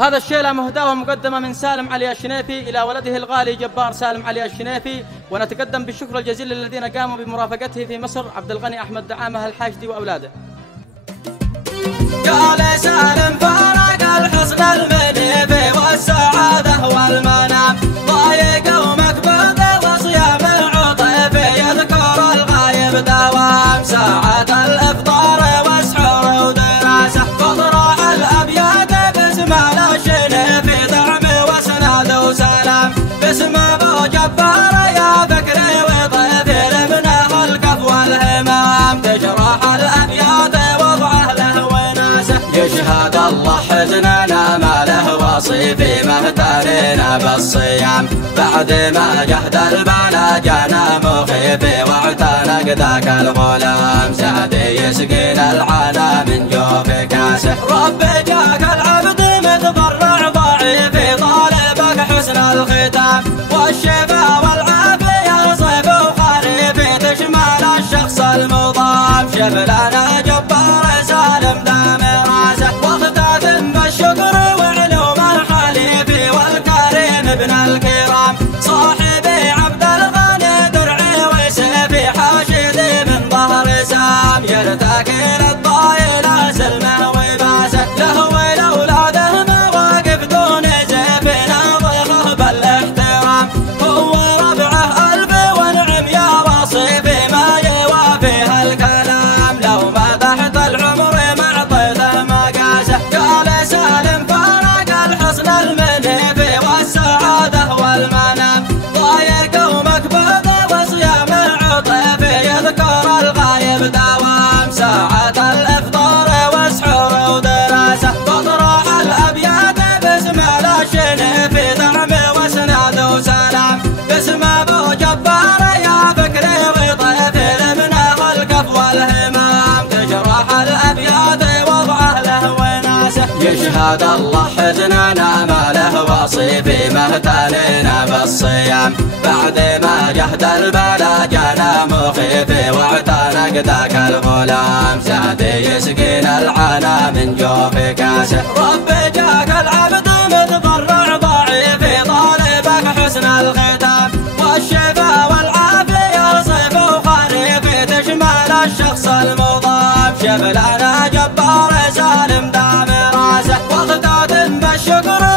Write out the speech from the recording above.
هذا الشيلة مهداة ومقدمة من سالم علي الشنيفي إلى ولده الغالي جبار سالم علي الشنيفي، ونتقدم بالشكر الجزيل للذين قاموا بمرافقته في مصر: عبد الغني أحمد دعامة الحاشدي وأولاده. قال سالم فارق الحصن المنيفي والسعادة والمنام، ضايق ومكبوت وصيام العطيف يذكر الغايب دوام، ساعة الإفطار وسحور ودراسة تطرح الأبيات باسم الشنيفي، دعم وسند وسلام باسم أبو جبار يا فكري وضيفي، لابنه الكف والهمام تشرح الأبيات وضعه له وناسه، يشهد الله حزننا ما له وصيفي مهترين بالصيام، بعد ما جهد البلا جانا مخيفي واعتنق ذاك الغلام، سعدي يسقينا العنا من جوف كاسه، رب جاك العبد متضرع ضعيفي طالبك حسن الختام والشفاء والعافية صيف وخريفي، تشمل الشخص المضاف شملنا جبار سالم دام راسه، واختتم بالشكر وعلوم الحليفي والكريم ابن الكرام، صاحبي عبد الغني درعي وسيفي حاشدي من ظهر سام، يرتكي للطايل سلمه وباسه، له ولأولاده مواقف دون سيف ناظره بالاحترام، هو ربعه ألف ونعم يا وصيفي ما يوافيها الكلام، لو مدحت العمر ما اعطيته مقاسه، قال سالم فارق الحصن المنيفي والسعادة والمنام، ضايق ومكبوت وصيام العطيف يذكر الغايب دوام، ساعة الإفطار وسحور ودراسة تطرح الأبيات باسم الشنيفي، دعم وسند وسلام باسم أبو جبار يا فكري وضيفي، لابنه الكف والهمام تشرح الأبيات وضعه له وناسه، يشهد الله حزننا ما له وصيفي مهتلنا بالصيام، بعد ما جهد البلا جانا مخيفي واعتنق ذاك الغلام، سعدي يسقينا العنا من جوف كاسه، رب جاك العبد متضرع ضعيفي طالبك حسن الختام والشفاء والعافية صيف وخريفي، تشمل الشخص المضاف شملنا جبار سالم دام راسه، واختتم بالشكر